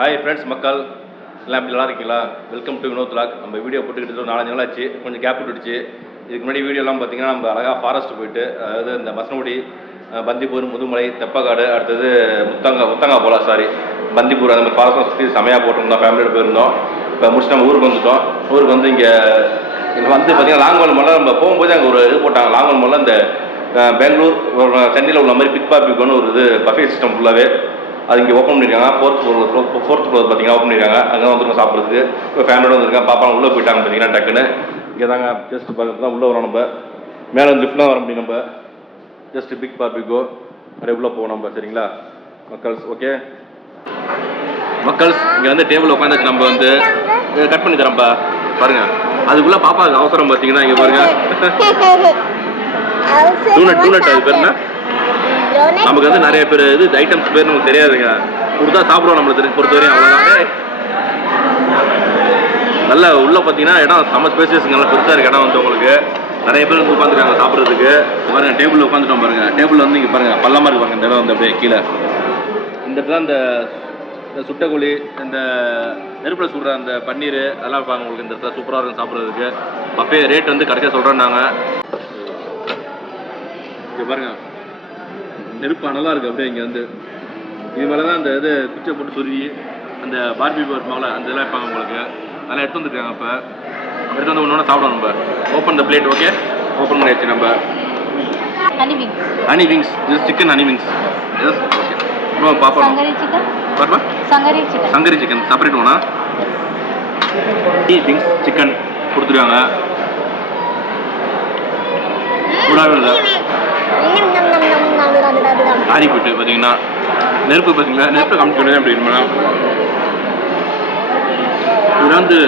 Hi friends, மக்கள் எல்லாம் இப்படி நல்லா இருக்கீங்களா? Welcome to Vinod vlog. நம்ம வீடியோ போட்டுக்கிட்டு 4-5 நாள் ஆச்சு, கொஞ்சம் கேப் விட்டுடுச்சு. இதுக்கு முன்னாடி வீடியோலாம் பார்த்தீங்கன்னா நம்ம அழகாக ஃபாரஸ்ட் போயிட்டு, அதாவது இந்த மசனகுடி, பந்திப்பூர், முதுமலை, தெப்பக்காடு, அடுத்தது முத்தங்கா போகலாம், பந்திப்பூர், அந்த மாதிரி ஃபாரஸ்ட்லாம் சுற்றி செமையாக போட்டிருந்தோம். ஃபேமிலியோடு போயிருந்தோம். இப்போ முடிச்சு நம்ம ஊருக்கு வந்துட்டோம். ஊருக்கு வந்து இங்கே வந்து பார்த்தீங்கன்னா லாங்கோல் மலை நம்ம போகும்போது அங்கே ஒரு இது போட்டாங்க. லாங்கோல் மலை இந்த பெங்களூர் சென்னையில் உள்ள மாதிரி பிக் பாபிக்குன்னு ஒரு இது பஃபே சிஸ்டம் ஃபுல்லாகவே அது இங்கே ஓப்பன் பண்ணியிருக்காங்க. ஃபோர்த் ஃப்ளோர் பார்த்தீங்கன்னா ஓப்பன் பண்ணியிருக்காங்க. அங்கே வந்துருக்கோம் சாப்பிட்றதுக்கு. இப்போ ஃபேமிலியோட வந்துருக்காங்க. பாப்பா உள்ளே போயிட்டாங்க பார்த்தீங்கன்னா டக்குன்னு. இங்கே தாங்க ஜஸ்ட் பக்கத்தில் தான் உள்ளே வரோம். நம்ம மேலே லிஃப்ட்லாம் வர முடியும். நம்ம ஜஸ்ட் பிக் பாபிக்கோ அப்படியே உள்ளே போவோம் நம்ம. சரிங்களா மக்கள்ஸ்? ஓகே மக்கள்ஸ், இங்கே வந்து டேபிள் உட்காந்துச்சு. நம்ம வந்து கட் பண்ணி தரோம்ப்பா பாருங்க. அதுக்குள்ளே பாப்பாவுக்கு அவசரம் பார்த்தீங்கன்னா இங்கே பாருங்க. டூனட் அது பேர் என்ன? நமக்கு வந்து நிறைய பேர் இது ஐட்டம்ஸ் பேர் நமக்கு தெரியாதுங்க. கொடுத்தா சாப்பிடுவோம். நம்மளுக்கு பொறுத்தவரையும் அவ்வளோதான். நல்லா உள்ள பார்த்தீங்கன்னா இடம் செம்ம ஸ்பேசியஸுங்க. நல்லா பெருசாக இருக்கு இடம். வந்து உங்களுக்கு நிறைய பேர் வந்து உட்காந்துருக்காங்க சாப்பிட்றதுக்கு. பாருங்க டேபிளில் உட்காந்துட்டோம் பாருங்க. டேபிள் வந்து இங்கே பாருங்க பள்ளமாக இருக்கு பாருங்க. இந்த இடம் வந்து அப்படியே கீழே இந்த இடத்துல இந்த சுட்டக்கோழி, இந்த நெருப்பில் சுடுற அந்த பன்னீர் அதெல்லாம் இருப்பாங்க உங்களுக்கு. இந்த இடத்துல சூப்பராக இருக்கும் சாப்பிட்றதுக்கு. பஃபே ரேட் வந்து கடைசியாக சொல்கிறோம் நாங்கள். இங்கே பாருங்க நெருப்பு அனலாக இருக்குது அப்படியே. இங்கே வந்து இது மேலே தான் அந்த இது குச்சை போட்டு சொருவி அந்த பார்பி மேலே அந்த இதெல்லாம் வைப்பாங்க உங்களுக்கு. அதெல்லாம் எடுத்து வந்துருக்காங்க. இப்போ எடுத்து வந்து ஒன்று சாப்பிடணும். நம்ம open the plate. Okay, open பண்ணியாச்சு. நம்ம ஹனி விங்ஸ், இது chicken honey wings. Yes okay. பாப்பா பாப்பா சங்கரி சிக்கன் செப்பரேட் வேணா. விங்ஸ் சிக்கன் கொடுத்துருக்காங்க. ஆரி போட்டு பார்த்தீங்கன்னா நெருப்பு பார்த்தீங்களா, நெருப்பை காமிச்சு அப்படி இருக்குமா. இது வந்து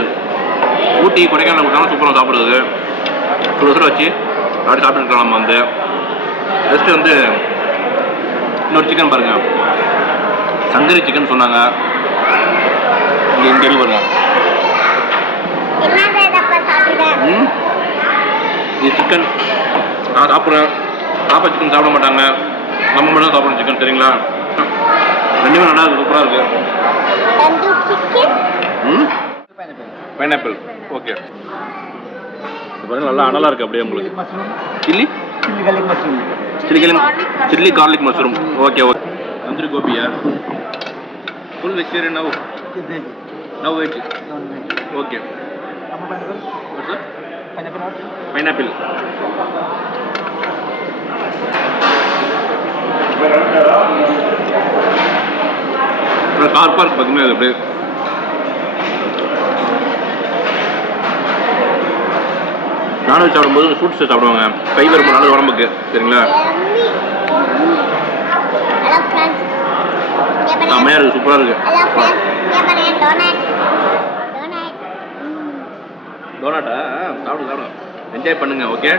ஊட்டி கொடைக்கானல் கொடுத்தாலும் சூப்பராக சாப்பிட்றது. சுட வச்சு அப்படி சாப்பிட்டுருக்கலாம். நம்ம வந்து ஜஸ்ட்டு வந்து இன்னொரு சிக்கன் பாருங்க, சங்கரி சிக்கன் சொன்னாங்க. இங்கே பாருங்க. இது சிக்கன் நான் சாப்பிட்றேன். பாப்பா சிக்கன் சாப்பிட மாட்டாங்க, நம்ம மட்டும் சாப்பிடணும் சிக்கன். சரிங்களா? ரெண்டுமே நல்லா இருக்குது, சூப்பராக இருக்குது. Pineapple okay. பாருங்க நல்லா அனலாக இருக்குது அப்படியே உங்களுக்கு. Chilli garlic mushroom. Okay okay. Tandoori கோபியா? ஃபுல் வெஜிடேரியன் நவ் வெஜ். Okay sir. பைனாப்பிள் கார் பார்க் பார்த்தீங்கன்னா அது அப்படியே நான்வெஜ் சாப்பிடும்போது ஃப்ரூட்ஸ் சாப்பிடுவாங்க. ஃபைபர் ரொம்ப நல்லது உடம்புக்கு. சரிங்களா? செம்மையாக இருக்குது, சூப்பராக இருக்குது. டோனாட்டா? சாப்பிடுங்க என்ஜாய் பண்ணுங்க. ஓகே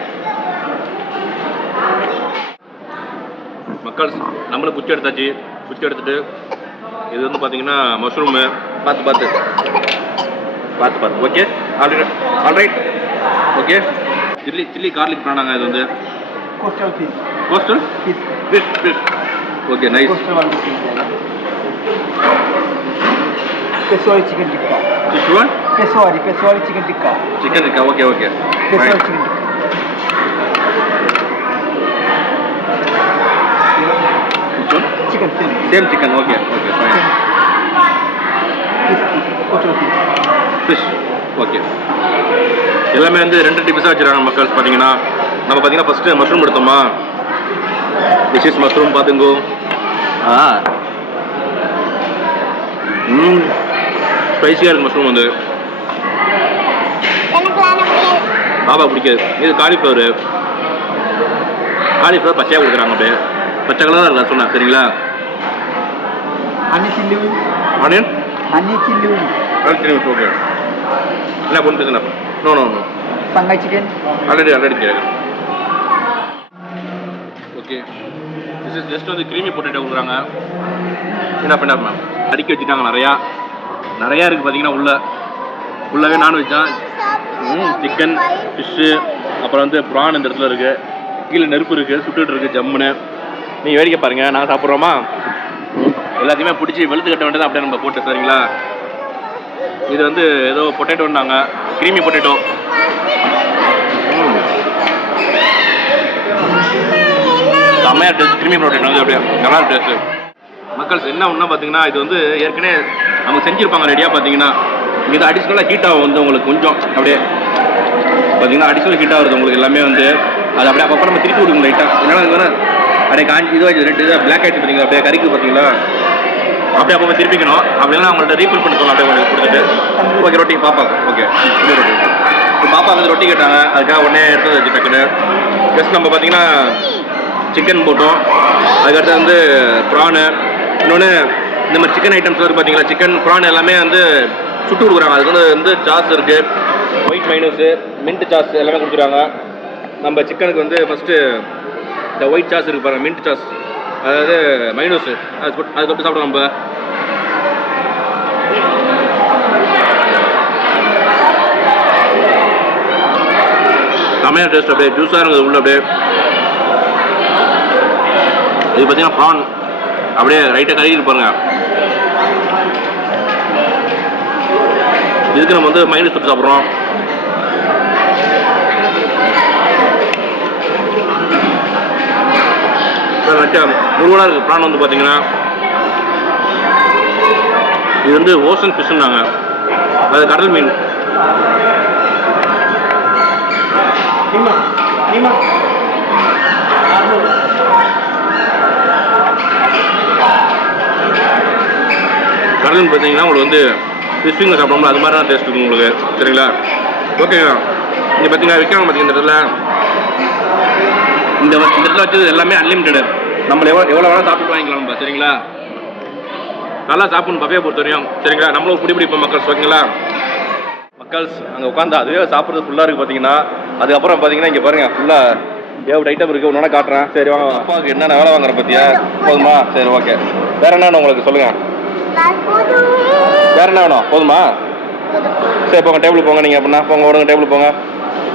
மக்கள், நம்மளும் குச்சி எடுத்தாச்சு. குச்சி எடுத்துட்டு இது வந்து பார்த்தீங்கன்னா மஷ்ரூமு. பார்த்து okay. Alright okay. Chilli garlic பண்ணாங்க. இது வந்து coastal fish. Okay nice. Pessoal chicken tikka. Pessoal chicken tikka. Chicken tikka. Okay. Pessoal chicken tikka. Which one? Chicken same chicken. Okay fine. Fish. Okay. எல்லாமே வந்து 2 பீஸாக வச்சுருக்காங்க மக்கள். பார்த்தீங்கன்னா நம்ம பார்த்தீங்கன்னா ஃபஸ்ட்டு மஷ்ரூம் எடுத்தோமா. திஸ் இஸ் மஷ்ரூம் பார்த்துங்கோ. ஸ்பைசியாக இருக்குது மஷ்ரூம் வந்து. பாபா பிடிக்காது. இது காலிஃப்ளவர் பச்சையாக கொடுக்குறாங்க. அப்படியே பச்சை கலர் தான் இருக்கா சொன்னேன். சரிங்களா? Onion okay. என்ன பொண்ணு பேசுனா? No Sangay chicken. ஆல்ரெடி கேட்குறேன். ஓகே. திஸ் இஸ் ஜஸ்ட் வந்து க்ரீமி பொட்டேட்டோ கொடுக்குறாங்க. என்ன மேம் அடுக்கி வச்சுட்டாங்க. நிறையா இருக்குது பார்த்தீங்கன்னா. ஃபுல்லாகவே நான்வெஜ் தான். சிக்கன், ஃபிஷ்ஷு, அப்புறம் வந்து ப்ரான் இந்த இடத்துல இருக்குது. கீழே நெருப்பு இருக்குது, சுட்டுட்டு இருக்குது ஜம்முன்னு. நீங்கள் வேடிக்கை பாருங்கள். நாங்கள் சாப்பிட்றோமா? எல்லாத்தையுமே பிடிச்சி வெளுத்து கட்ட வேண்டியது அப்படியே நம்ம போட்டு சரிங்களா. இது வந்து ஏதோ பொட்டேட்டோன்னாங்க, க்ரீமி பொட்டேட்டோ. செம்மையாக டேஸ்ட், க்ரீமி பொட்டேட்டோ வந்து அப்படியே நல்லா டேஸ்ட்டு. மக்கள்ஸ் என்ன ஒன்றா பார்த்தீங்கன்னா இது வந்து ஏற்கனவே அவங்க செஞ்சுருப்பாங்க ரெடியாக பார்த்தீங்கன்னா. இது அடிஷ்னலாக ஹீட் ஆகும் வந்து உங்களுக்கு கொஞ்சம் அப்படியே பார்த்தீங்கன்னா அடிஷ்னல் ஹீட் ஆகுது உங்களுக்கு எல்லாமே வந்து. அது அப்படியே அப்பப்போ நம்ம திருப்பி விடுங்க லைட்டாக. என்னன்னா இது வேணால் அப்படியே காஞ்சி இதுவாக ரெண்டு இதாக பிளாக் ஆகிடுச்சு பார்த்தீங்களா, அப்படியே கறிக்கு பார்த்தீங்களா, அப்படியே அப்போ திருப்பிக்கணும். அப்படின்னா அவங்கள்ட்ட ரீஃபில் பண்ண சொல்லலாம் அப்படியே உங்களுக்கு கொடுத்துட்டு. ஓகே ரொட்டி பாப்பாக்கு ஓகே இன்னொரு ரொட்டி. இப்போ பாப்பா வந்து ரொட்டி கேட்டாங்க, அதுக்காக உடனே எடுத்து வச்சு டக்குன்னு ஜஸ்ட் நம்ம பார்த்தீங்கன்னா சிக்கன் போட்டோம். அதுக்கடுத்து வந்து ப்ரானு, இன்னொன்று இந்த மாதிரி சிக்கன் ஐட்டம்ஸ் வந்து பார்த்தீங்களா, சிக்கன் ப்ரான் எல்லாமே வந்து சுட்டு கொடுக்குறாங்க. அதுக்கு வந்து சாஸ் இருக்குது, ஒயிட் மைனஸு, மின்ட் சாஸ் எல்லாமே கொடுக்குறாங்க. நம்ம சிக்கனுக்கு வந்து ஃபஸ்ட்டு இந்த ஒயிட் சாஸ் இருக்குது பாருங்கள், மின்ட் சாஸ், அதாவது மைனூஸு, அது தொட்டு சாப்பிடுவோம் நம்ம. செமையாக டேஸ்ட், அப்படியே ஜூஸாக இருக்குது உள்ள அப்படியே. இது பார்த்தீங்கன்னா ப்ரான் அப்படியே ரைட்டாக கழுவிட்டு பாருங்க. இதுக்கு நம்ம வந்து மைனஸ் தொட்டு சாப்பிட்றோம். முருகலாக இருக்குது ப்ரான் வந்து பார்த்தீங்கன்னா. இது வந்து ஓசன் ஃபிஷ்ஷுன்னாங்க, அது கடல் மீன். கடல் பார்த்தீங்கன்னா உங்களுக்கு வந்து ஃபிஷ்ஷிங்கில் சாப்பிடணும், அது மாதிரி தான் டேஸ்ட் இருக்கும் உங்களுக்கு சரிங்களா. ஓகேங்களா. இங்கே பார்த்தீங்கன்னா விற்காங்க பார்த்தீங்கன்னா இந்த இடத்துல. இந்த இடத்துல வச்சது எல்லாமே அன்லிமிட்டடு, நம்மளை எவ்வளோ வேணால் சாப்பிட்டு வாங்கிக்கலாம் நம்ம சரிங்களா. நல்லா சாப்பிடணும் பஃபே பொறுத்த வரையும் சரிங்களா. நம்மளும் பிடிப்போம் மக்கள்ஸ் ஓகேங்களா. மக்கள்ஸ் அங்கே உட்காந்து அதுவே சாப்பிட்றது ஃபுல்லாக இருக்குது பார்த்தீங்கன்னா. அதுக்கப்புறம் பார்த்தீங்கன்னா இங்கே பாருங்கள் ஃபுல்லாக ஏழு ஐட்டம் இருக்குது, ஒன்றா காட்டுறேன். சரி வாங்க. அப்பாவுக்கு என்னென்ன வேலை வாங்குறேன் பார்த்தியா, போதுமா? சரி ஓகே. வேறு என்ன வேணும் உங்களுக்கு சொல்லுங்கள், வேறு என்ன வேணும்? போதுமா? சரி போங்க டேபிள் போங்க. நீங்கள் அப்படின்னா போங்க, ஓடுங்க டேபிள் போங்க,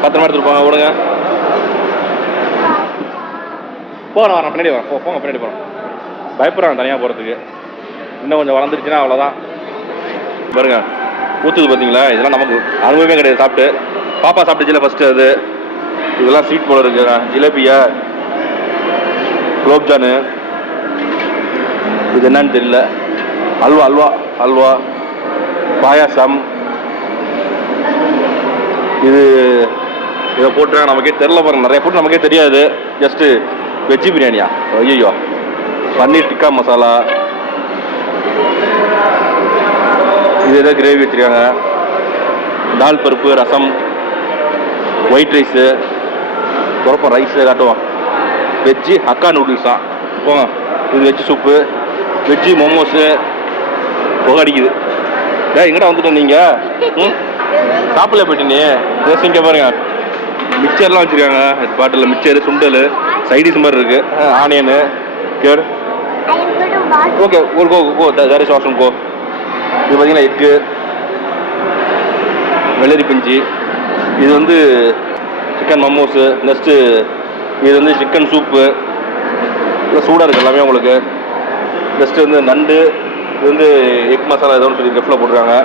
பத்திரமா எடுத்துகிட்டு போங்க, ஓடுங்க. போகிறேன் வரேன் பின்னாடி வரேன், போங்க பின்னாடி போகிறோம். பயப்படுறாங்க தனியாக போகிறதுக்கு, இன்னும் கொஞ்சம் வளர்ந்துருச்சுன்னா அவ்வளோதான். பாருங்க ஊற்றுது பார்த்தீங்களா, இதெல்லாம் நமக்கு அனுபவமே கிடையாது சாப்பிட்டு. பாப்பா சாப்பிட்டுச்சுல ஃபஸ்ட்டு அது. இதெல்லாம் ஸ்வீட் போல இருக்கு, ஜிலேபியா, குலோப்ஜானு, இது என்னன்னு தெரியல, அல்வா, பாயாசம். இது இதை போட்டுறாங்க, நமக்கே தெரில பாருங்க. நிறைய போட்டு நமக்கே தெரியாது. ஜஸ்ட்டு வெஜ்ஜு பிரியாணியா, ஐயோ, பன்னீர் டிக்கா மசாலா, இது ஏதோ கிரேவி வச்சுருக்காங்க, தால் பருப்பு, ரசம், ஒயிட் ரைஸு, குழப்பம் ரைஸு காட்டுவோம், வெஜ்ஜு ஹக்கா நூடுல்ஸா போங்க, இது வெஜ்ஜு சூப்பு, வெஜ்ஜு மோமோஸு, புகை அடிக்குது. எங்கடா வந்துட்டோம் நீங்கள்? சாப்பிடல போயிட்டீங்க. இங்கே பாருங்க மிக்சர்லாம் வச்சுருக்காங்க, பாட்டில் மிக்சரு, சுண்டல், சைடிஸ் மாதிரி இருக்குது, ஆனியனு, கேடு. Okay go there is option go. இது பார்த்தீங்கன்னா எக்கு, வெள்ளரி பிஞ்சு, இது வந்து சிக்கன் மமோஸு, நெக்ஸ்ட்டு இது வந்து சிக்கன் சூப்பு, இது சூடாக இருக்குது எல்லாமே உங்களுக்கு. நெக்ஸ்ட்டு வந்து நண்டு, இது வந்து எக் மசாலா ஏதோ சொல்லி லெஃப்டில் போட்டுருக்காங்க.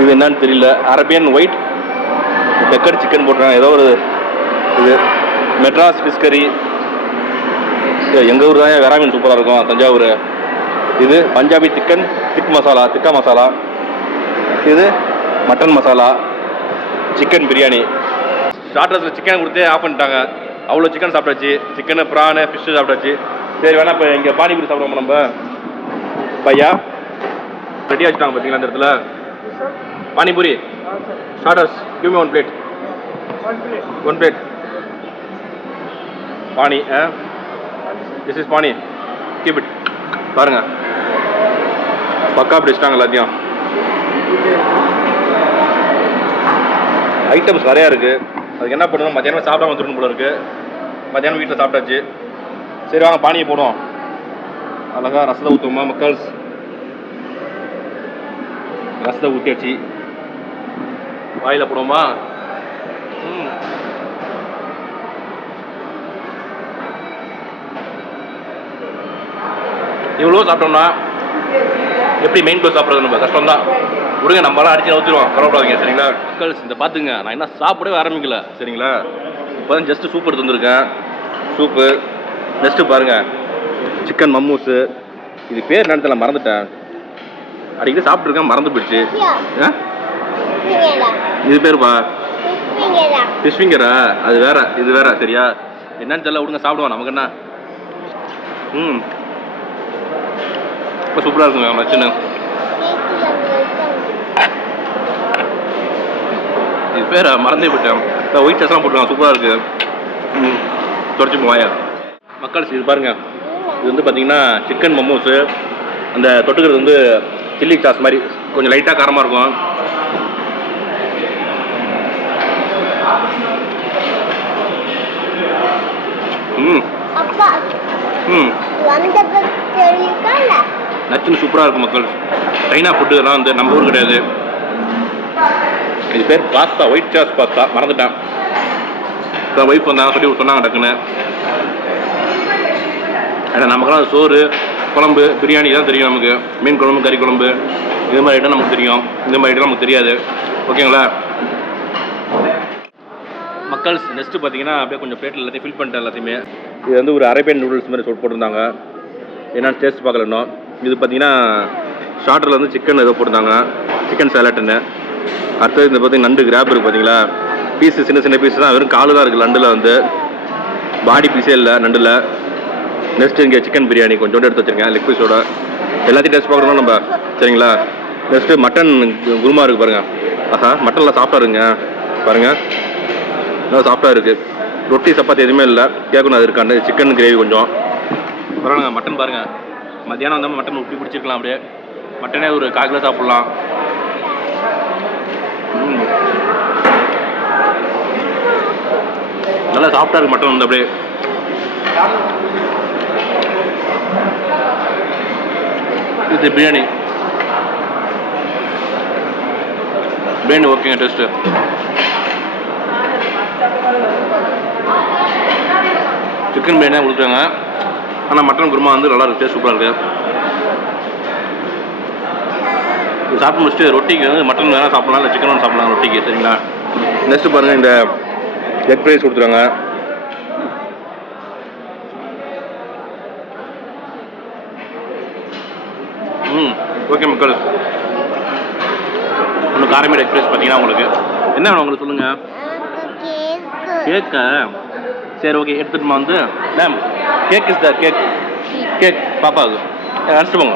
இது என்னன்னு தெரியல, அரேபியன் ஒயிட் பெக்கர் சிக்கன் போட்டுருக்காங்க, ஏதோ ஒரு இது மெட்ராஸ் ஃபிஷ் கறி. எங்கள் ஊர் தான் வெறா மீன் சூப்பராக இருக்கும், தஞ்சாவூர். இது பஞ்சாபி சிக்கன் திக்கா மசாலா, இது மட்டன் மசாலா, சிக்கன் பிரியாணி. ஸ்டார்டர்ஸில் சிக்கன் கொடுத்து ஆஃப் பண்ணிட்டாங்க. அவ்வளோ சிக்கன் சாப்பிட்டாச்சு, சிக்கனு, ப்ரானு, ஃபிஷ்ஷு சாப்பிட்டாச்சு. சரி வேணா இப்போ இங்கே பானிபூரி சாப்பிடுவோம் நம்ம. பையா ரெடியாக வச்சுட்டாங்க பார்த்தீங்களா இந்த இடத்துல panipuri. Starters give me one plate pani. This is pani, keep it. பாருங்க பக்கா பிடிச்சிட்டாங்க எல்லாத்தையும். ஐட்டம்ஸ் நிறையா இருக்குது. அதுக்கு என்ன பண்ணணும், மத்தியானம் சாப்பிடாம வந்துடணும் போல இருக்குது. மத்தியானம் வீட்டில் சாப்பிட்டாச்சு. சரி வாங்க பானியை போடுவோம். அழகா ரசத்தை ஊற்றுவோமா மக்கள்ஸ்? ரசத்தை ஊற்றியாச்சு, வாயில் போடுவோமா? இவ்வளோ சாப்பிட்டோம்னா எப்படி மெயின் கோர்ஸ் சாப்பிட்றது நம்ம கஷ்டம் தான். விடுங்க, நம்மளாம் அடிச்சு நவுத்திடுவோம், கவலைப்படாதீங்க சரிங்களா. மக்கள்ஸ் இந்த பார்த்துங்க, நான் என்ன சாப்பிடவே ஆரம்பிக்கல சரிங்களா. இப்போ தான் ஜஸ்ட்டு சூப் எடுத்து வந்திருக்கேன். சூப்பு நெக்ஸ்ட்டு பாருங்கள் சிக்கன் மம்மூஸு. இது பேர் நேரத்தில் மறந்துட்டேன், அடிக்கடி சாப்பிட்ருக்கேன் மறந்து போயிடுச்சு. இது பேருப்பா ஃபிஷ் ஃபிங்கரா? அது வேற, இது வேற சரியா. என்னன்னு தெரியல, விடுங்க சாப்பிடுவோம், நமக்கு என்ன. இப்போ சூப்பராக இருக்குங்க நச்சுன்னு. இது பேர் மறந்தே போயிட்டேன். ஒயிட் சாஸ்லாம் போட்டுருக்காங்க, சூப்பராக இருக்குது. தொடச்சி போவாயா மக்கள். இது பாருங்க, இது வந்து பார்த்தீங்கன்னா சிக்கன் மம்மூஸு. அந்த தொட்டுக்கிறது வந்து சில்லி சாஸ் மாதிரி கொஞ்சம் லைட்டாக காரமாக இருக்கும். நச்சுன்னு சூப்பராக இருக்கும் மக்கள். சைனா ஃபுட்டு எல்லாம் வந்து நம்ம ஊர் கிடையாது. இது பேர் பாஸ்தா, ஒயிட் சாஸ் பாஸ்தா, மறந்துட்டேன். ஒய்ஃப் வந்தாங்க சொல்லி சொன்னாங்க டக்குன்னு. ஏன்னா நமக்குலாம் சோறு குழம்பு பிரியாணி தான் தெரியும் நமக்கு. மீன் குழம்பு கறி குழம்பு இது மாதிரி ஐட்டம் நமக்கு தெரியும், இந்த மாதிரி ஐட்டம் நமக்கு தெரியாது. ஓகேங்களா மக்கள்ஸ். நெக்ஸ்ட்டு பார்த்தீங்கன்னா அப்படியே கொஞ்சம் பிளேட்டில் எல்லாத்தையும் ஃபில் பண்ணிட்டேன் எல்லாத்தையுமே. இது வந்து ஒரு அரேபியன் நூடுல்ஸ் மாதிரி சொல்லிட்டு போட்டிருந்தாங்க. என்னென்னு டேஸ்ட் பார்க்கல இன்னும். இது பார்த்தீங்கன்னா ஸ்டார்டரில் வந்து சிக்கன் ஏதோ போட்டிருந்தாங்க, சிக்கன் சாலட்டுன்னு. அடுத்தது இந்த பார்த்தீங்கன்னா நண்டு கிராப் இருக்குது பார்த்தீங்களா. பீஸு சின்ன சின்ன பீஸு தான், வெறும் காலு தான் இருக்குது நண்டில், வந்து பாடி பீஸே இல்லை நண்டில். நெக்ஸ்ட்டு இங்கே சிக்கன் பிரியாணி கொஞ்சோண்டு எடுத்து வச்சுருக்கேன் லெக் பீஸோட. எல்லாத்தையும் டேஸ்ட் பார்க்கணும் நம்ம சரிங்களா. நெக்ஸ்ட்டு மட்டன் குருமா இருக்குது பாருங்கள். ஆஹா, மட்டனில் சாஃப்டாக இருக்குங்க பாருங்கள், நல்லா சாஃப்டாக இருக்குது. ரொட்டி சப்பாத்தி எதுவுமே இல்லை, கேட்கணும் அது இருக்காண்டு. சிக்கன் கிரேவி கொஞ்சம் பரவாயில்லைங்க. மட்டன் பாருங்கள், மத்தியானம் வந்து மட்டன் உப்பி பிடிச்சிருக்கலாம். அப்படியே மட்டனே ஒரு 1/4 கிலோ சாப்பிட்லாம். நல்லா சாஃப்டாக இருக்குது மட்டன் வந்து. அப்படியே இது பிரியாணி ஓகேங்க டேஸ்ட்டு. சிக்கன் பிரியாணியாக கொடுத்துருக்காங்க, ஆனால் மட்டன் குருமா வந்து நல்லா இருக்குது, டேஸ்ட் சூப்பராக இருக்குது. இது சாப்பிட்டு முடிச்சுட்டு ரொட்டிக்கு வந்து மட்டன் வேணால் சாப்பிட்லாம், இல்லை சிக்கன் வேணால் சாப்பிட்லாம் ரொட்டிக்கு சரிங்களா. நெக்ஸ்ட்டு பாருங்கள், இந்த எக் ஃப்ரைஸ் கொடுத்துருக்காங்க. ஓகே மக்கள். இன்னும் காரமேடு எக்ஸ்பிரஸ் பார்த்தீங்கன்னா உங்களுக்கு என்ன வேணும் உங்களுக்கு சொல்லுங்கள். கேக்கா? சரி ஓகே, எடுத்துட்டுமா வந்து ma'am cake is Dhar, cake பாப்பாவுக்கு அடிச்சுட்டு போங்க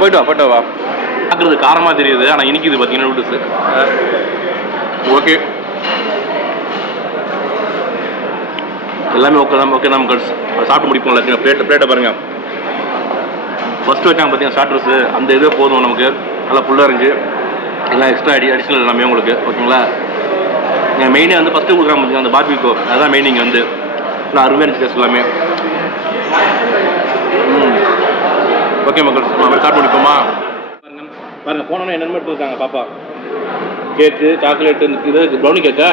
போயிட்டு வா. பார்க்குறது காரமாக தெரியுது, ஆனால் இனிக்குது பார்த்தீங்கன்னா நூடுல்ஸு. ஓகே எல்லாமே ஓகே தான் மக்கள். சாப்பிட்டு முடிப்போம் எல்லாத்தையும். பிளேட்டை பாருங்கள். ஃபஸ்ட்டு வச்சாங்க பார்த்தீங்கன்னா ஸ்டார்டர்ஸு, அந்த இதே போதும் நமக்கு, நல்லா ஃபுல்லாக இருந்துச்சு. எல்லாம் எக்ஸ்ட்ரா அடிஷ்னல் எல்லாமே உங்களுக்கு ஓகேங்களா. எங்கள் மெயினே வந்து ஃபஸ்ட்டு கொடுக்குறாங்க பார்த்தீங்கன்னா அந்த பார்பிக்யூ, அதுதான் மெயின். இங்கே வந்து நல்லா அருமையாக இருந்துச்சு டேஸ்ட் எல்லாமே. ஓகே மக்கள், நம்ம சாப்பிட்டு முடிப்போமா. பாருங்கள் போனோன்னா என்னென்ன எடுத்து இருக்காங்க பாப்பா. கேக்கு, சாக்லேட்டு, இது ப்ரௌனி கேக்கா?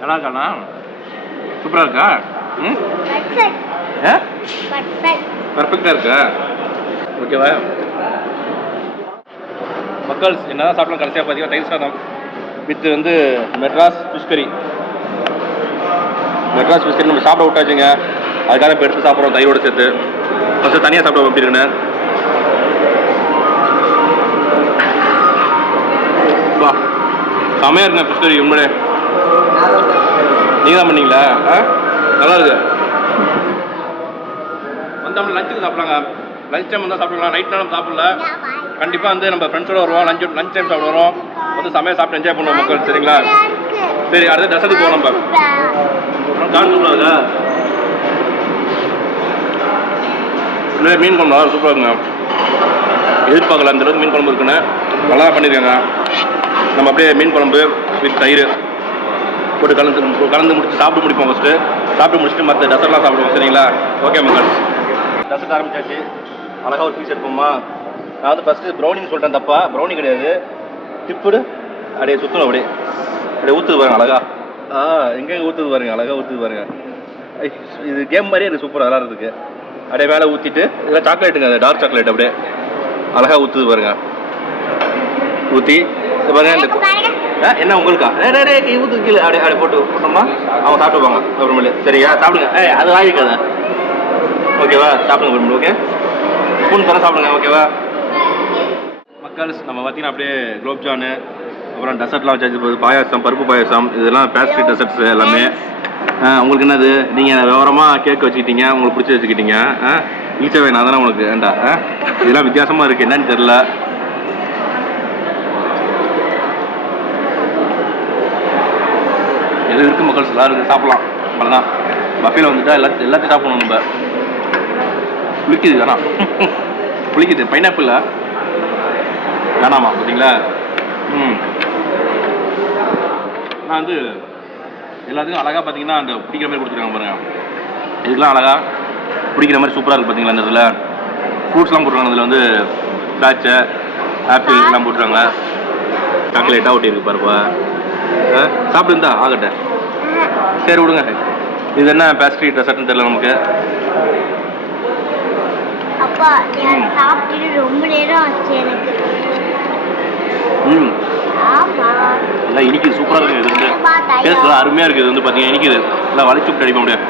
நல்லா இருக்காண்ணா, சூப்பராக இருக்கா? பர்ஃபெக்டாக இருக்கா? ஓகேவா மக்கள்ஸ். என்ன தான் சாப்பிடலாம் கடைசியாக பார்த்தீங்கன்னா தயிர் சாதம் வித் வந்து மெட்ராஸ் ஃபிஷ் கறி நம்ம சாப்பிட விட்டாச்சுங்க. அதுக்காக இப்போ எடுத்து சாப்பிட்றோம் தயிரோடு சேர்த்து. ஃபஸ்ட்டு தனியாக சாப்பிட எப்படி இருக்குண்ணே. வா செமையாக இருக்குங்க ஃபிஷ் கறி உண்மையே. நீங்கள் தான் பண்ணீங்களா? நல்லா இருக்கு. வந்தோம்னா லஞ்சுக்கு சாப்பிட்லாங்க. லஞ்ச் டைம் வந்தால் சாப்பிடலாம், நைட் நேரம் சாப்பிடல. கண்டிப்பாக வந்து நம்ம ஃப்ரெண்ட்ஸோடு வருவோம், லஞ்ச் டைம் சாப்பிட வரோம், வந்து செமையாக சாப்பிட்டு என்ஜாய் பண்ணுவோம் மக்கள் சரிங்களா. சரி அடுத்த டெசர்ட்டுக்கு போகலாம். நம்ம கான் சூப்பராக இல்லை மீன் குழம்பு நல்லா சூப்பராக இருக்குங்க. எதிர்பார்க்கல அந்தளவுக்கு மீன் குழம்பு இருக்குன்னு நல்லா பண்ணியிருக்காங்க. நம்ம அப்படியே மீன் குழம்பு வித் தயிர் போட்டு கலந்து முடிச்சு சாப்பிட்டு முடிப்போம். ஃபஸ்ட்டு சாப்பிட்டு முடிச்சுட்டு மற்ற டெசர்ட்லாம் சாப்பிடுவோம் சரிங்களா. ஓகே மக்கள், டெசர்ட் ஆரம்பிச்சாச்சு. அழகாக ஒரு பீஸ் எடுப்போமா. நான் வந்து ஃபஸ்ட்டு ப்ரௌனின்னு சொல்லிட்டேன் தப்பா, ப்ரௌனி கிடையாது. டிப்புடு அப்படியே சுற்றணும், அப்படியே ஊற்றுது பாருங்க அழகா. எங்கே ஊற்றுது பாருங்க, அழகாக ஊற்றுது பாருங்க. இது கேம் மாதிரியே இருக்குது, சூப்பராக விளாட்றதுக்கு. அப்படியே மேலே ஊற்றிட்டு இதெல்லாம் சாக்லேட்டுங்க, அது டார்க் சாக்லேட் அப்படியே அழகாக ஊற்றுது பாருங்க. ஊற்றி பாருங்க இந்த என்ன உங்களுக்கா ஊற்று கீழே அப்படியே போட்டோம்னா அவங்க சாப்பிட்டுப்பாங்க அப்புறமேலு. சரியா, சாப்பிடுங்க. அது வாங்கிக்காத, ஓகேவா? சாப்பிடுங்க அப்புறமேலு. ஓகே, ஸ்பூன் தர சாப்பிடுங்க, ஓகேவா? மக்கள்ஸ் நம்ம பார்த்தீங்கன்னா அப்படியே குலோப்ஜானு, அப்புறம் டெசர்ட்லாம் வச்சு போகுது, பாயாசம், பருப்பு பாயாசம், இதெல்லாம் பேஸ்ட்ரி டெசர்ட்ஸ் எல்லாமே. உங்களுக்கு என்னது, நீங்கள் விவரமாக கேக் வச்சுக்கிட்டீங்க, உங்களுக்கு பிடிச்சி வச்சுக்கிட்டீங்க. ஈஸியாக நான் தானே உங்களுக்கு ஏண்டா. இதெல்லாம் வித்தியாசமாக இருக்குது, என்னன்னு தெரில. எது இருக்குது மக்கள்ஸ், எல்லாம் இருக்குது, சாப்பிட்லாம். அவ்வளோதான், பஃபேல வந்துட்டா எல்லாத்தையும் சாப்பிடணும். நம்ம புளிக்குது வேணாம், புளிக்குது பைனாப்பிள் வேணாமா, பார்த்தீங்களா? நான் வந்து எல்லாத்துக்கும் அழகாக பார்த்தீங்கன்னா அந்த பிடிக்கிற மாதிரி கொடுத்துருக்காங்க பாருங்க. இதுக்கெலாம் அழகாக பிடிக்கிற மாதிரி சூப்பராக இருக்குது பார்த்தீங்களா? இந்த இதில் ஃப்ரூட்ஸ்லாம் போட்டுருக்காங்க. இதில் வந்து திராட்சை, ஆப்பிள் எல்லாம் போட்டுருக்காங்க. சாக்லேட்டாக ஒட்டி இருக்கு பாருப்பா. சாப்பிடுந்தா ஆகட்ட, சரி விடுங்க. இது என்ன பேஸ்ட்ரி டெசர்ட்னு தெரியல நமக்கு. அப்பா சாப்பிட்டு ரொம்ப நேரம் ஆச்சு எனக்கு. எல்லாம் இனிக்குது, சூப்பராக இருக்குது. இது வந்து டேஸ்ட்லாம் அருமையாக இருக்குது. இது வந்து பார்த்தீங்கன்னா இனிக்குது, எல்லாம் வலிச்சு விட்டு அடிக்க முடியாது.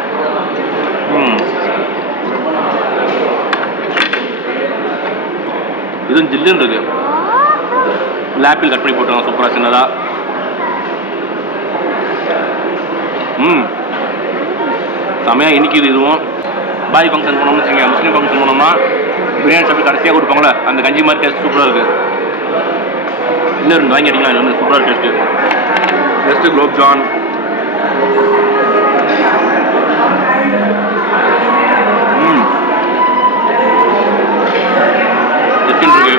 இதுவும் ஜில்லுன்னு இருக்கு. ஆப்பிள் கட் பண்ணி போட்டுருவாங்க சூப்பராக சின்னதாக. செமையாக இனிக்குது. இதுவும் பாய் ஃபங்க்ஷன் போனோம்னு வச்சுக்கோங்க, முஸ்லீம் ஃபங்க்ஷன் போனோம்னா பிரியாணி சாப்பிட்டு கடைசியாக கொடுப்பாங்களே, அந்த கஞ்சி மாதிரி டேஸ்ட் சூப்பராக இருக்குது. இன்னும் வாங்கி அடிக்கலாம், இது வந்து சூப்பராக டேஸ்ட்டு. நெக்ஸ்ட்டு குலோப்ஜான். எப்படி இருக்கு?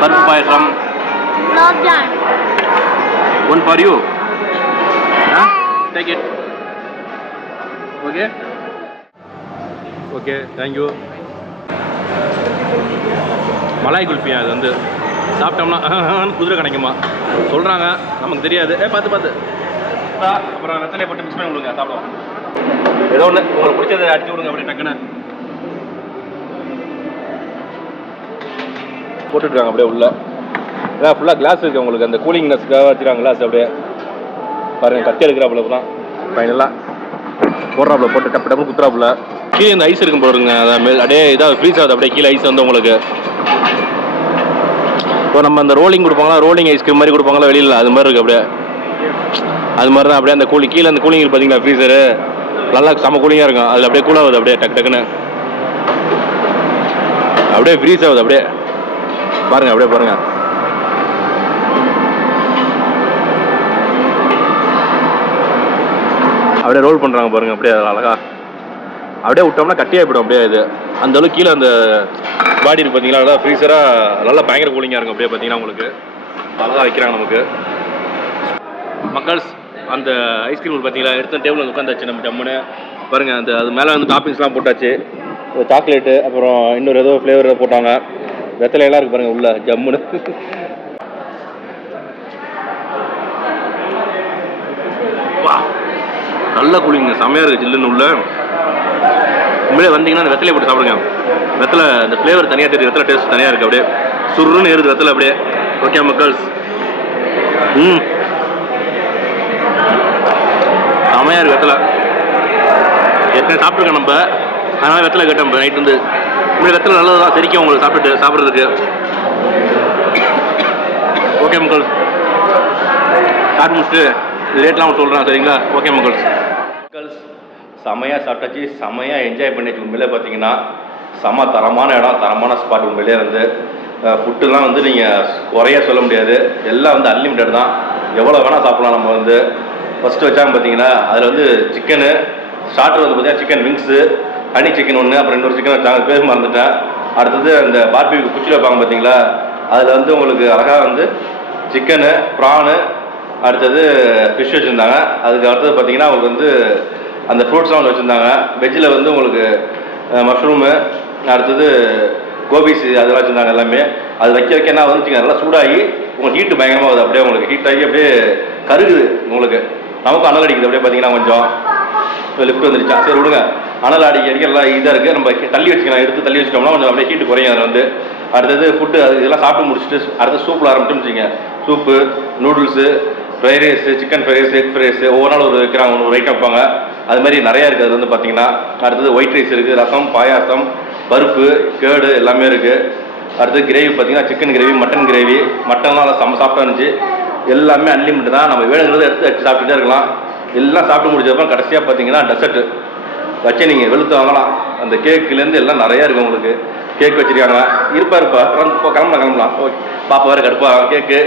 பருப்பு payasam. One for you. Take it. Okay. Okay, thank you. Malai குல்ஃபியா, அது வந்து சாப்பிட்டோம்னா குதிரை கிடைக்குமா சொல்கிறாங்க, நமக்கு தெரியாது. பார்த்து அப்புறம் வெத்தலையை போட்டு மிக்ஸ் பண்ணி விடுங்க, சாப்பிடுவோம். ஏதோ ஒன்று உங்களுக்கு பிடிச்சதை அடிச்சு விடுங்க அப்படியே டக்குன்னு போட்டுட்ருக்காங்க. அப்படியே உள்ள ஏதாவது ஃபுல்லாக கிளாஸ் இருக்குது உங்களுக்கு, அந்த கூலிங்னஸ்க்காக வச்சுருக்காங்க கிளாஸ். அப்படியே பாருங்கள், கத்தி எடுக்கிறாப்புல இப்போ தான் ஃபைனலாக போடுறாப்புல, போட்டு டப்பு டப்பு குத்துறாப்புல. கீழே இந்த ஐஸ் இருக்கும் போடுங்க, அதை மேல் அப்படியே இதாக ஃப்ரீஸ் ஆகுது. அப்படியே கீழே ஐஸ் வந்து உங்களுக்கு இப்போ நம்ம அந்த ரோலிங் கொடுப்பாங்களா, ரோலிங் ஐஸ்கிரீம் மாதிரி கொடுப்பாங்களா வெளியில், அது மாதிரி இருக்குது. அப்படியே அது மாதிரி தான். அப்படியே அந்த கூலிங் கீழே அந்த கூலிங் பார்த்தீங்களா, ஃப்ரீசரு நல்லா செம்ம கூலிங்காக இருக்கும். அதில் அப்படியே கூலாகுது, அப்படியே டக்குன்னு அப்படியே ஃப்ரீஸ் ஆகுது. அப்படியே பாருங்கள், அப்படியே பாருங்கள். அப்படியே ரோல் பண்ணுறாங்க பாருங்கள். அப்படியே அழகா அப்படியே விட்டோம்னா கட்டியாக போய்டும். அப்படியே இது அந்த அளவுக்கு கீழே அந்த பாடி இருக்குது பார்த்தீங்களா, அதான் ஃப்ரீசராக நல்லா பயங்கர கூலிங்காக இருக்கும். அப்படியே பார்த்தீங்கன்னா உங்களுக்கு அழகாக வைக்கிறாங்க நமக்கு. மக்கள்ஸ் அந்த ஐஸ்கிரீம் பார்த்தீங்களா, எடுத்த டேபிள் வந்து உட்காந்தாச்சு நம்ம ஜம்முன்னு பாருங்கள். அந்த அது மேலே வந்து டாப்பிங்ஸ்லாம் போட்டாச்சு, சாக்லேட்டு, அப்புறம் இன்னொரு ஏதோ ஃப்ளேவர் போட்டாங்க, வெத்தலையெல்லாம் இருக்குது பாருங்கள் உள்ள ஜம்முன்னு. நல்ல கூலிங்க, செம்மையாக இருக்குது ஜில்லுன்னு உள்ள. உண்மையிலே வந்தீங்கன்னா அந்த வெத்தலையை போட்டு சாப்பிடுங்க. வெத்தலை அந்த ஃப்ளேவர் தனியாக தெரியுது, வெத்தலை டேஸ்ட் தனியாக இருக்குது. அப்படியே சுருன்னு ஏறுது வெத்தலை அப்படியே. ஓகே மக்கள்ஸ், செம்மையாக இருக்குது வெத்தலை. ஏற்கனவே சாப்பிட்ருக்கேன் நம்ம, அதனால் வெத்தலை கேட்டேன் இப்போ நைட் வந்து. உண்மையிலே வெத்தலை நல்லது தான், சரிக்கும் உங்களுக்கு சாப்பிட்றதுக்கு. ஓகே மக்கள்ஸ், சாப்பிட்டு முடிச்சுட்டு ரேட்லாம் சொல்கிறேன், சரிங்களா? ஓகே மக்கள்ஸ், செமையாக சாப்பிட்டாச்சு, செமையாக என்ஜாய் பண்ணிச்சு. உண்மையிலே பார்த்தீங்கன்னா செம்ம தரமான இடம், தரமான ஸ்பாட். உண்மையிலே வந்து ஃபுட்டுலாம் வந்து நீங்கள் குறைய சொல்ல முடியாது, எல்லாம் வந்து அன்லிமிட்டட் தான், எவ்வளோ வேணால் சாப்பிட்லாம். நம்ம வந்து ஃபஸ்ட்டு வச்சாங்க பார்த்தீங்கன்னா, அதில் வந்து சிக்கனு ஸ்டார்டர் வந்து பார்த்தீங்கன்னா சிக்கன் விங்ஸு, ஹனி சிக்கன் ஒன்று, அப்புறம் இன்னொரு சிக்கன் வச்சாங்க, பேர் மறந்துட்டேன். அடுத்தது அந்த பார்பிக்யூ குச்சி வைப்பாங்க பார்த்தீங்களா, அதில் வந்து உங்களுக்கு அழகாக வந்து சிக்கனு, ப்ரானு, அடுத்தது ஃபிஷ் வச்சுருந்தாங்க. அதுக்கு அடுத்தது பார்த்தீங்கன்னா உங்களுக்கு வந்து அந்த ஃப்ரூட்ஸ்லாம் வந்து வச்சுருந்தாங்க. வெஜ்ஜில் வந்து உங்களுக்கு மஷ்ரூமு, அடுத்தது கோபிஸ் அதெல்லாம் வச்சுருந்தாங்க எல்லாமே. அது வைக்க என்ன வந்துச்சுங்க, நல்லா சூடாகி உங்களுக்கு ஹீட்டு பயங்கரமாக வருது. அப்படியே உங்களுக்கு ஹீட் ஆகி அப்படியே கருகுது உங்களுக்கு. நமக்கும் அனல் அடிக்குது அப்படியே பார்த்தீங்கன்னா. கொஞ்சம் லிஃப்ட் வந்துருச்சா, சரி விடுங்க. அனல் அடிக்க எல்லாம் இதாக இருக்குது. நம்ம தள்ளி வச்சுக்கலாம், எடுத்து தள்ளி வச்சுட்டோம்னா கொஞ்சம் அப்படியே ஹீட்டு குறையும் அதில் வந்து. அடுத்தது ஃபுட்டு அது இதெல்லாம் சாப்பிட்டு முடிச்சுட்டு அடுத்து சூப்பில் ஆரம்பிச்சோம்னு வச்சுங்க. Soup, noodles, fried rice, chicken fried rice, egg fried rice, ஒவ்வொரு நாள் ஒரு வைக்கிறாங்க, ஒரு ஐட்டம் வைப்பாங்க. அது மாதிரி நிறையா இருக்குது அது வந்து பார்த்தீங்கன்னா. அடுத்தது ஒயிட் ரைஸ் இருக்குது, ரசம், பாயாசம், பருப்பு, கேர்டு எல்லாமே இருக்குது. அடுத்தது கிரேவி பார்த்தீங்கன்னா சிக்கன் கிரேவி, மட்டன் கிரேவி, மட்டன்லாம் நல்லா சாப்பிட்டா இருந்துச்சு. எல்லாமே அன்லிமிட் தான். நம்ம வேணுங்கிறத எடுத்து வச்சு சாப்பிட்டுட்டே இருக்கலாம். எல்லாம் சாப்பிட்டு முடிச்சப்பறம் கடைசியாக பார்த்தீங்கன்னா டெசர்ட்டு வச்சு நீங்கள் வெளுத்து வாங்கலாம். அந்த கேக்குலேருந்து எல்லாம் நிறையா இருக்குது உங்களுக்கு. கேக் வச்சுருக்காங்க. இருப்பா கிளம்பலாம். ஓகே, பாப்பா வேறு கடுப்பா. கேக்கு,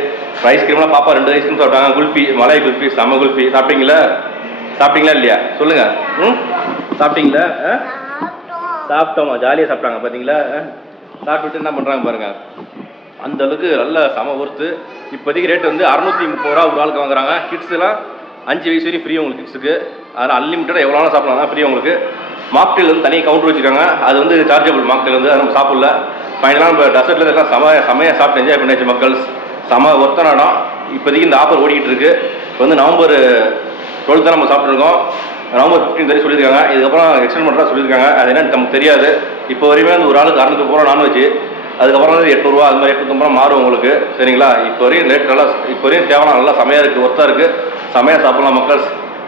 ஐஸ்கிரீம்லாம் பாப்பா 2 ஐஸ்கிரீம் சாப்பிட்டாங்க. குல்ஃபி, மலாய் குல்ஃபி, செம்ம குல்ஃபி. சாப்பிட்டீங்களா இல்லையா சொல்லுங்க. சாப்பிட்டீங்களா? சாப்பிட்டோமா, ஜாலியாக சாப்பிட்டாங்க பார்த்தீங்களா. சாப்பிட்டுட்டு என்ன பண்ணுறாங்க பாருங்கள். அந்த அளவுக்கு நல்ல செம ஒர்த்து. இப்போதைக்கு ரேட் வந்து 630 ரூபா ஒரு ஆளுக்கு வாங்குறாங்க. கிட்ஸ்லாம் 5 வயசு வரையும் ஃப்ரீ உங்களுக்கு கிட்ஸுக்கு. அதனால் அன்லிமிட்டடாக எவ்வளோ நாளும் சாப்பிடலாம், ஃப்ரீ உங்களுக்கு. மாக்டெயில் வந்து தனியாக கவுண்டர் வச்சுருக்காங்க. அது வந்து சார்ஜபிள் மாக்டெயில் வந்து, அதை நம்ம சாப்பிடல. ஃபைனலாக நம்ம டெசர்ட்டில் எல்லாம் செமையாக சாப்பிட்டு என்ஜாய் பண்ணியாச்சு மக்கள். செம ஒர்த்தான இடம். இப்போதைக்கு இந்த ஆஃபர் ஓடிக்கிட்டு இருக்குது. இப்போ வந்து நவம்பர் 12 தான் நம்ம சாப்பிட்ருக்கோம். நவம்பர் 15 வரை சொல்லியிருக்காங்க. இதுக்கப்புறம் எக்ஸ்டெண்ட் பண்ணுறதா சொல்லியிருக்காங்க. அது என்னன்னு நமக்கு தெரியாது. இப்போ வரையுமே வந்து ஒரு ஆளுக்கு 630 ரூபா நான்வெஜ். அதுக்கப்புறம் வந்து 800 ரூபா, அது மாதிரி 850 ரூபா மாறும் உங்களுக்கு. சரிங்களா. இப்போ வரையும் ரேட் நல்லா, இப்போ வரையும் தேவையான நல்லா செமையாக இருக்குது, ஒர்த்தாக இருக்குது. செமையாக சாப்பிட்லாம் மக்கள்,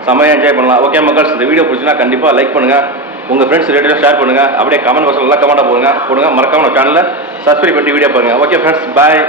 செமையாக என்ஜாய் பண்ணலாம். ஓகே மக்கள்ஸ், இந்த வீடியோ பிடிச்சினா கண்டிப்பாக லைக் பண்ணுங்கள். உங்கள் ஃப்ரெண்ட்ஸ் ரேட்டையும் ஷேர் பண்ணுங்கள். அப்படியே கமெண்ட் பாக்ஸில் நல்லா கமெண்ட்டாக போடுங்க. மறக்காம நம்ம சேனலில் சப்ஸ்கிரைப் பண்ணி வீடியோ பாருங்கள். ஓகே ஃப்ரெண்ட்ஸ், பாய்.